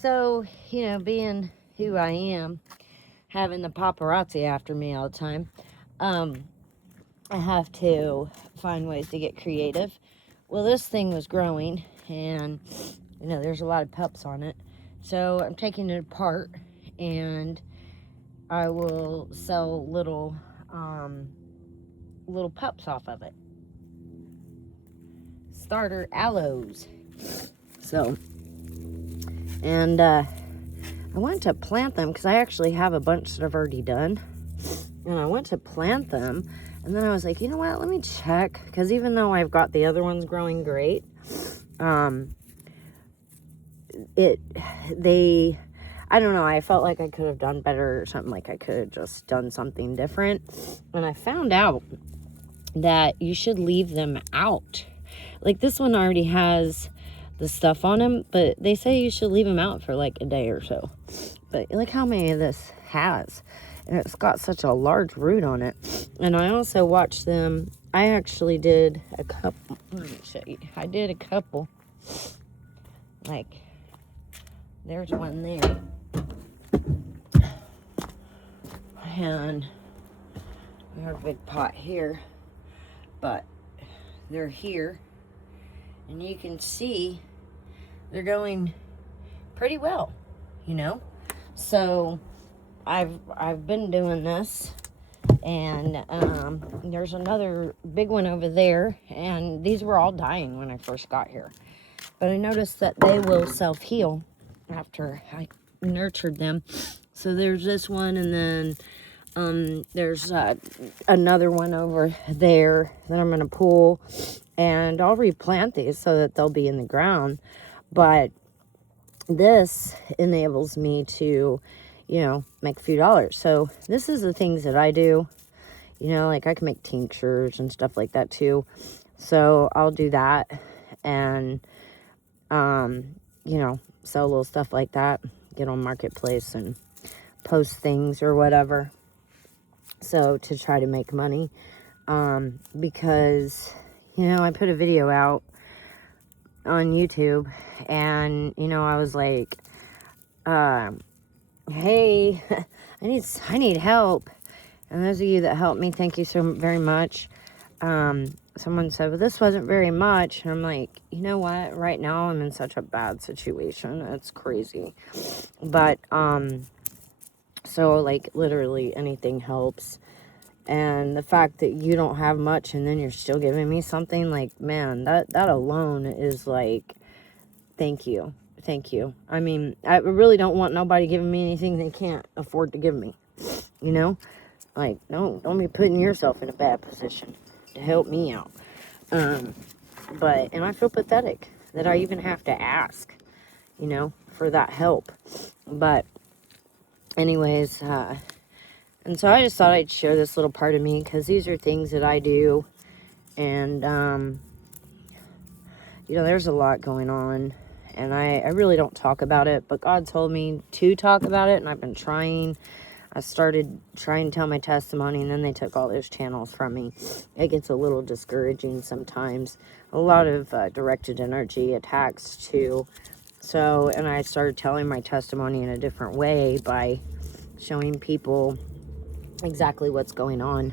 So, being who I am, having the paparazzi after me all the time, I have to find ways to get creative. Well, this thing was growing, and, there's a lot of pups on it. So I'm taking it apart, and I will sell little pups off of it. Starter aloes. So, and I went to plant them because I actually have a bunch that I've already done. And I went to plant them, and then I was like, you know what, let me check, because even though I've got the other ones growing great, I don't know, I felt like I could have done better or something, like I could have just done something different. And I found out that you should leave them out. Like, this one already has the stuff on them, but they say you should leave them out for like a day or so. But look how many of this has, and it's got such a large root on it. And I also watched them. I actually did a couple. Let me show you. I did a couple. Like, there's one there, and we have a big pot here, but they're here, and you can see they're going pretty well, So I've been doing this, and there's another big one over there, and these were all dying when I first got here. But I noticed that they will self-heal after I nurtured them. So there's this one, and then there's another one over there that I'm going to pull, and I'll replant these so that they'll be in the ground. But this enables me to, make a few dollars. So this is the things that I do. Like I can make tinctures and stuff like that too. So I'll do that, and sell little stuff like that, get on Marketplace and post things or whatever. So to try to make money, because, I put a video out on YouTube, and, I was like, hey, I need help. And those of you that helped me, thank you so very much. Someone said, well, this wasn't very much. And I'm like, you know what? Right now I'm in such a bad situation. It's crazy. But, so like literally anything helps. And the fact that you don't have much and then you're still giving me something, like, man, that alone is like, thank you. Thank you. I mean, I really don't want nobody giving me anything they can't afford to give me, Like, don't be putting yourself in a bad position to help me out. And I feel pathetic that I even have to ask, for that help. But anyways, and so I just thought I'd share this little part of me, because these are things that I do. And, there's a lot going on, and I really don't talk about it, but God told me to talk about it, and I've been trying. I started trying to tell my testimony, and then they took all those channels from me. It gets a little discouraging sometimes. A lot of directed energy attacks too. So, and I started telling my testimony in a different way by showing people exactly what's going on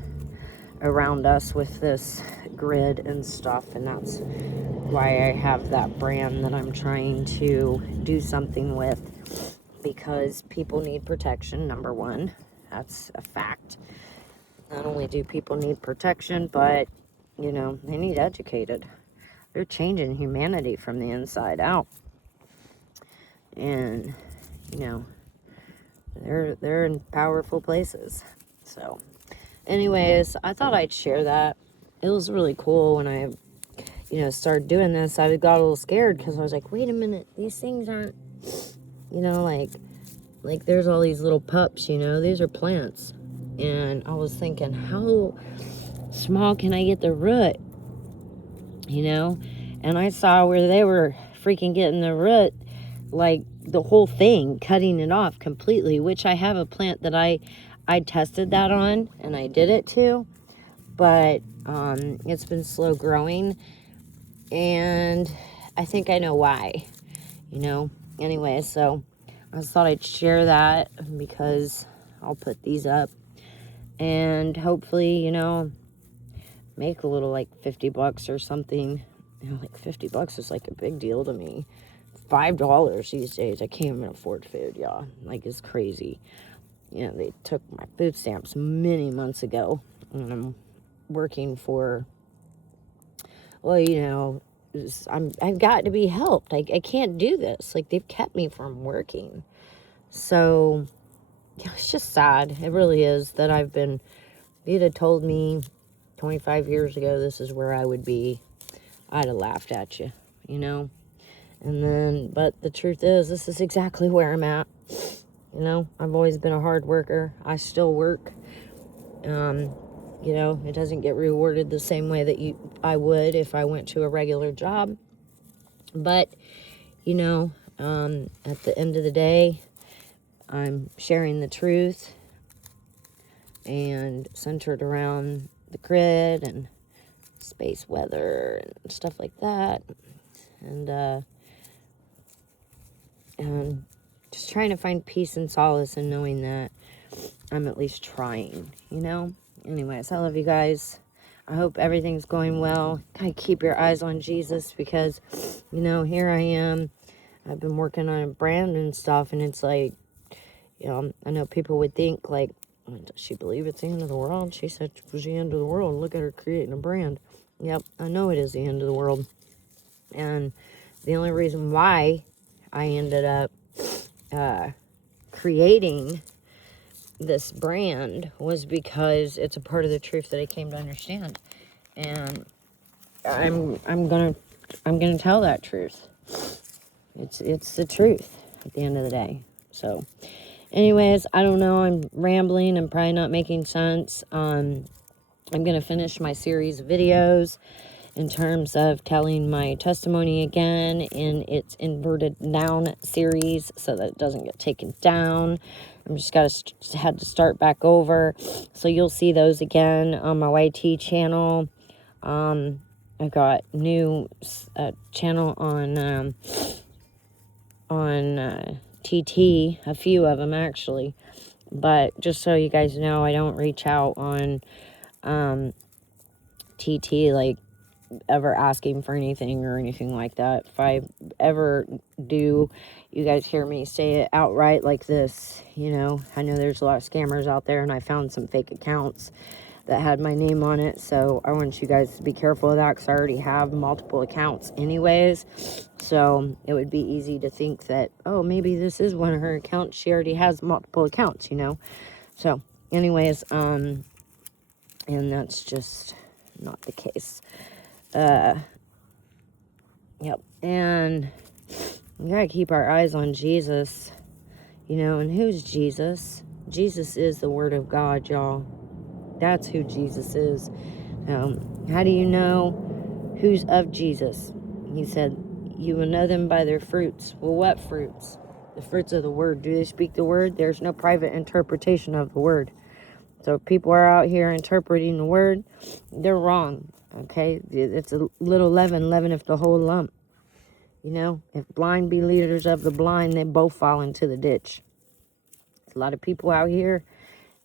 around us with this grid and stuff. And that's why I have that brand that I'm trying to do something with. Because people need protection, number one. That's a fact. Not only do people need protection, but, they need educated. They're changing humanity from the inside out. And, they're in powerful places. So, anyways, I thought I'd share that. It was really cool when I, started doing this. I got a little scared because I was like, wait a minute, these things aren't, like there's all these little pups, these are plants. And I was thinking, how small can I get the root? And I saw where they were freaking getting the root, like the whole thing, cutting it off completely, which I have a plant that I tested that on, and I did it too. But it's been slow growing, and I think I know why, Anyway, so I just thought I'd share that because I'll put these up and hopefully, you know, make a little like $50 or something. You know, like $50 is like a big deal to me. $5 these days. I can't even afford food, y'all. Like, it's crazy. You know, they took my food stamps many months ago, and I'm working for, well, you know, I've got to be helped. I can't do this. Like, they've kept me from working. So, yeah, it's just sad. It really is that if you'd have told me 25 years ago this is where I would be, I'd have laughed at you, you know? And then, but the truth is, this is exactly where I'm at. You know, I've always been a hard worker. I still work. You know, it doesn't get rewarded the same way that I would if I went to a regular job. But, you know, at the end of the day, I'm sharing the truth and centered around the grid and space weather and stuff like that. And just trying to find peace and solace in knowing that I'm at least trying, you know? Anyways, I love you guys. I hope everything's going well. Gotta keep your eyes on Jesus because, you know, here I am. I've been working on a brand and stuff, and it's like, you know, I know people would think, like, does she believe it's the end of the world? She said it was the end of the world. Look at her creating a brand. Yep, I know it is the end of the world. And the only reason why I ended up creating this brand was because it's a part of the truth that I came to understand. And I'm gonna tell that truth. It's the truth at the end of the day. So anyways, I don't know, I'm rambling and probably not making sense. I'm gonna finish my series of videos in terms of telling my testimony again in its inverted noun series so that it doesn't get taken down. I'm just had to start back over. So you'll see those again on my YT channel. I got new channel on TT, a few of them actually. But just so you guys know, I don't reach out on TT like ever asking for anything or anything like that. If I ever do, you guys hear me say it outright like this, you know, I know there's a lot of scammers out there, and I found some fake accounts that had my name on it, so I want you guys to be careful of that because I already have multiple accounts anyways, so it would be easy to think that, oh, maybe this is one of her accounts. She already has multiple accounts, you know. So anyways, and that's just not the case. Yep. And we gotta keep our eyes on Jesus, you know. And who's Jesus? Jesus is the Word of God, y'all. That's who Jesus is. How do you know who's of Jesus? He said, you will know them by their fruits. Well, what fruits? The fruits of the Word. Do they speak the Word? There's no private interpretation of the Word. So if people are out here interpreting the Word, they're wrong. Okay, it's a little leaven, leaveneth the whole lump. You know, if blind be leaders of the blind, they both fall into the ditch. There's a lot of people out here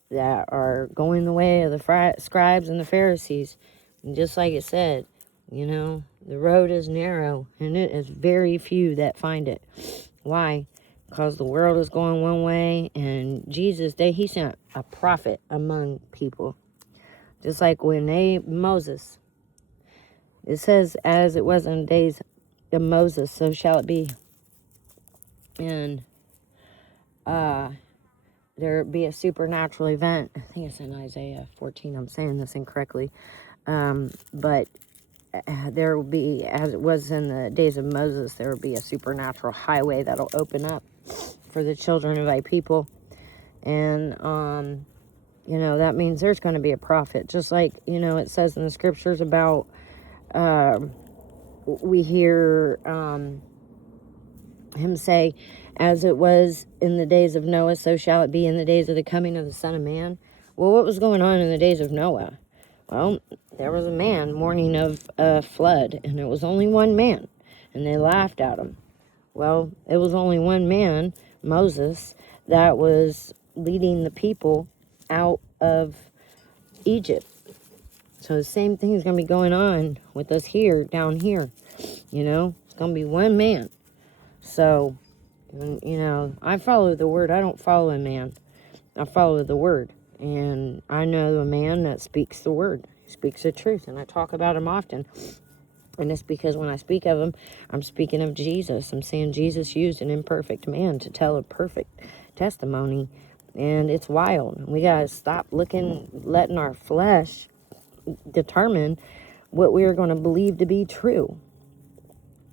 that are going the way of the scribes and the Pharisees. And just like it said, you know, the road is narrow, and it is very few that find it. Why? Because the world is going one way, and Jesus, he sent a prophet among people. Just like when Moses, it says, as it was in the days of Moses, so shall it be. And there be a supernatural event. I think it's in Isaiah 14. I'm saying this incorrectly. But there will be, as it was in the days of Moses, there will be a supernatural highway that'll open up for the children of thy people. And, you know, that means there's going to be a prophet. Just like, you know, it says in the scriptures about, we hear him say, as it was in the days of Noah, so shall it be in the days of the coming of the Son of Man. Well, what was going on in the days of Noah? Well, there was a man mourning of a flood, and it was only one man, and they laughed at him. Well, it was only one man, Moses that was leading the people out of Egypt. So the same thing is going to be going on with us here, down here. You know, it's going to be one man. So, you know, I follow the word. I don't follow a man. I follow the word. And I know a man that speaks the word. He speaks the truth. And I talk about him often. And it's because when I speak of him, I'm speaking of Jesus. I'm saying Jesus used an imperfect man to tell a perfect testimony. And it's wild. We got to stop letting our flesh determine what we are going to believe to be true.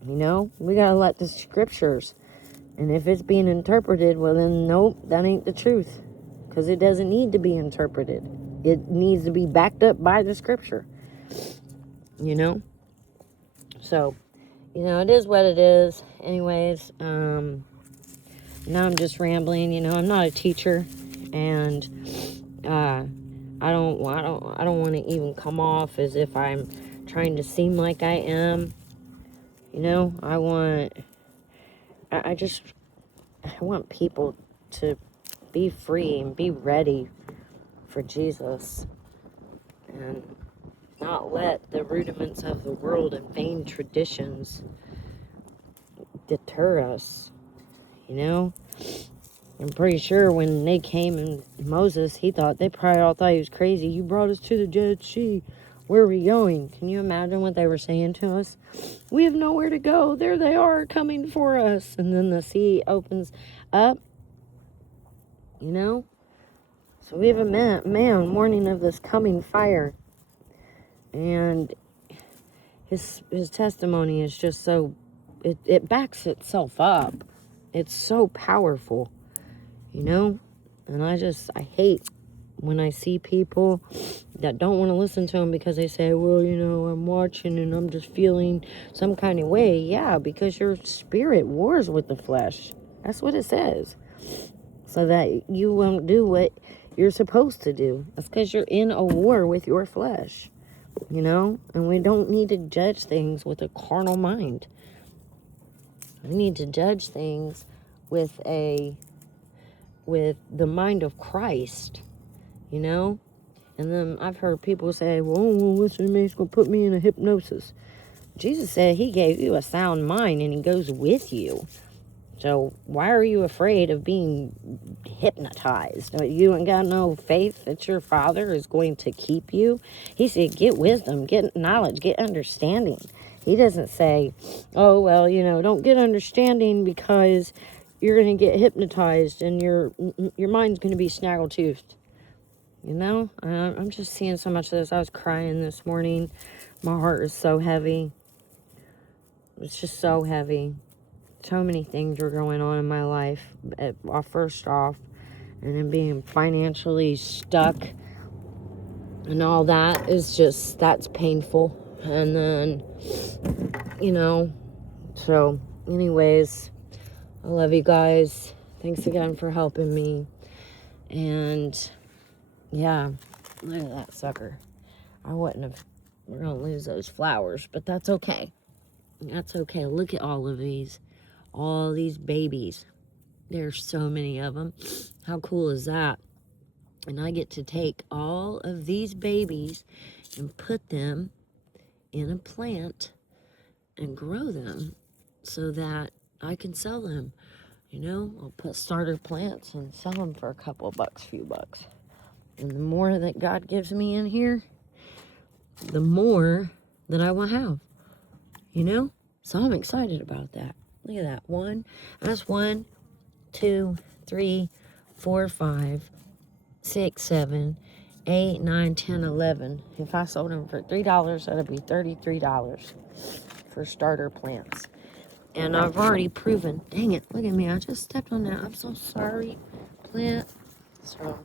You know, we got to let the scriptures, and if it's being interpreted, well then nope, that ain't the truth, because it doesn't need to be interpreted. It needs to be backed up by the scripture, you know. So, you know, it is what it is. Anyways, now I'm just rambling. You know, I'm not a teacher, and I don't want to even come off as if I'm trying to seem like I am. You know, I want people to be free and be ready for Jesus, and not let the rudiments of the world and vain traditions deter us. You know, I'm pretty sure when they came and Moses, they probably all thought he was crazy. You brought us to the Dead Sea. Where are we going? Can you imagine what they were saying to us? We have nowhere to go. There they are coming for us. And then the sea opens up. You know? So we have a man warning of this coming fire. And his testimony is just so, it backs itself up. It's so powerful. You know? And I hate when I see people that don't want to listen to him because they say, well, you know, I'm watching and I'm just feeling some kind of way. Yeah, because your spirit wars with the flesh. That's what it says. So that you won't do what you're supposed to do. That's because you're in a war with your flesh. You know? And we don't need to judge things with a carnal mind. We need to judge things with the mind of Christ. You know? And then I've heard people say, well, what's your mate's going to put me in a hypnosis? Jesus said he gave you a sound mind and he goes with you. So why are you afraid of being hypnotized? You ain't got no faith that your Father is going to keep you? He said, get wisdom, get knowledge, get understanding. He doesn't say, oh, well, you know, don't get understanding because you're going to get hypnotized and your mind's going to be snaggle-toothed. You know, I'm just seeing so much of this. I was crying this morning. My heart is so heavy. It's just so heavy. So many things were going on in my life. First off, and then being financially stuck and all that is just, that's painful. And then, you know, so anyways, I love you guys. Thanks again for helping me. And yeah, look at that sucker. We're going to lose those flowers, but that's okay. That's okay. Look at all of these. All these babies. There's so many of them. How cool is that? And I get to take all of these babies and put them in a plant and grow them so that I can sell them. You know, I'll put starter plants and sell them for a few bucks. And the more that God gives me in here, the more that I will have, you know? So I'm excited about that. Look at that. That's 1, 2, 3, 4, 5, 6, 7, 8, 9, 10, 11. If I sold them for $3, that'd be $33 for starter plants. And I've already proven, dang it, look at me, I just stepped on that. I'm so sorry, plant. So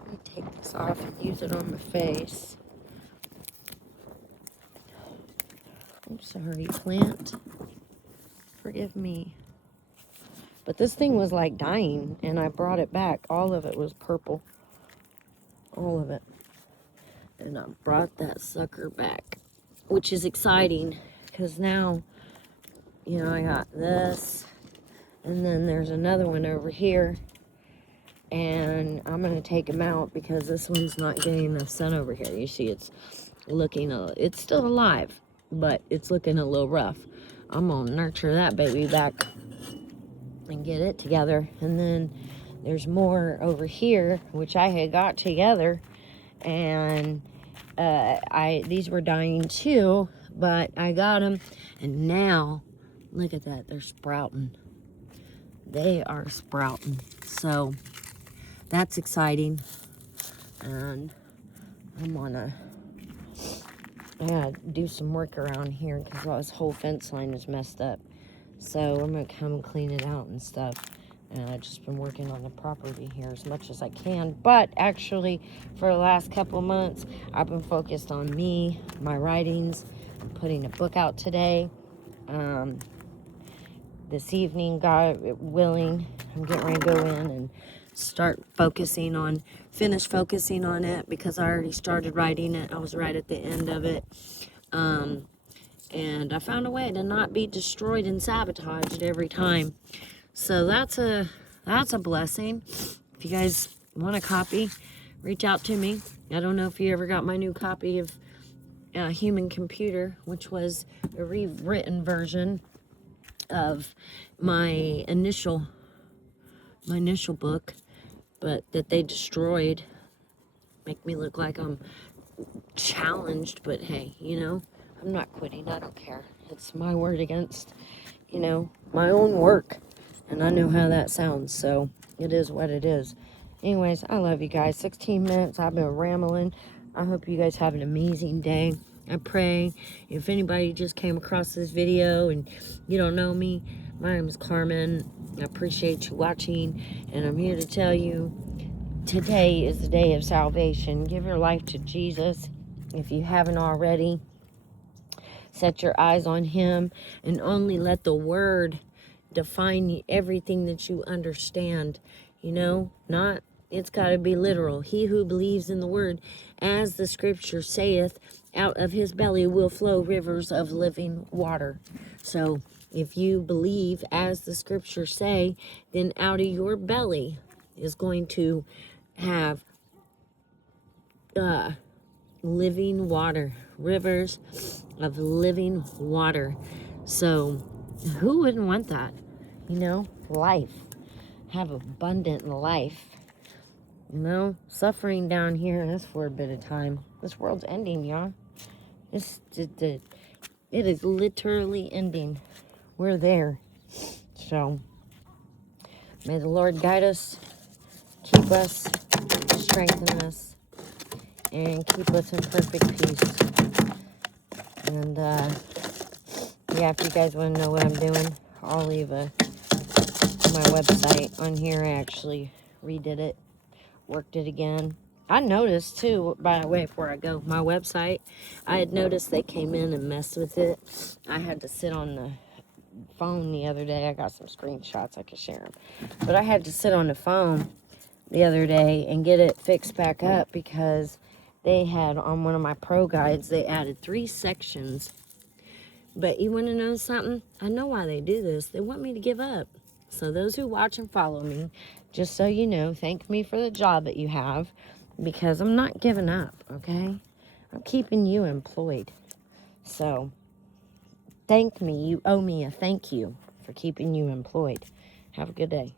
let me take this off and use it on my face. I'm sorry, plant. Forgive me. But this thing was like dying, and I brought it back. All of it was purple. All of it. And I brought that sucker back, which is exciting, because now, you know, I got this, And then there's another one over here. And I'm going to take him out because this one's not getting enough sun over here. You see, it's looking, it's still alive, but it's looking a little rough. I'm going to nurture that baby back and get it together. And then there's more over here, which I had got together. And these were dying too, but I got them. And now, look at that, they're sprouting. They are sprouting. So that's exciting. And I gotta do some work around here because this whole fence line is messed up. So I'm gonna come and clean it out and stuff. And I've just been working on the property here as much as I can. But actually, for the last couple of months, I've been focused on me, my writings. I'm putting a book out today. This evening, God willing, I'm getting ready to go in and finish focusing on it because I already started writing it. I was right at the end of it. And I found a way to not be destroyed and sabotaged every time. So that's a blessing. If you guys want a copy, reach out to me. I don't know if you ever got my new copy of Human Computer, which was a rewritten version of my initial book, but that they destroyed. Make me look like I'm challenged, but hey, I'm not quitting. I don't care. It's my word against, my own work. And I know how that sounds, so it is what it is. Anyways, I love you guys. 16 minutes. I've been rambling. I hope you guys have an amazing day. I pray if anybody just came across this video and you don't know me, my name is Carmen. I appreciate you watching, and I'm here to tell you today is the day of salvation. Give your life to Jesus if you haven't already. Set your eyes on him and only let the word define everything that you understand. Not, it's got to be literal. He who believes in the word, as the scripture saith, out of his belly will flow rivers of living water. So if you believe as the scriptures say, then out of your belly is going to have living water, rivers of living water. So who wouldn't want that? Life. Have abundant life. Suffering down here is for a bit of time. This world's ending, y'all. It is literally ending. We're there. So, may the Lord guide us, keep us, strengthen us, and keep us in perfect peace. And, if you guys want to know what I'm doing, I'll leave my website on here. I actually redid it, worked it again. I noticed too, by the way, before I go, my website, I had noticed they came in and messed with it. I had to sit on the phone the other day. I got some screenshots, I could share them. But I had to sit on the phone the other day and get it fixed back up because they had, on one of my pro guides, they added 3 sections. But you want to know something? I know why they do this. They want me to give up. So those who watch and follow me, just so you know, thank me for the job that you have, because I'm not giving up, okay? I'm keeping you employed. So thank me. You owe me a thank you for keeping you employed. Have a good day.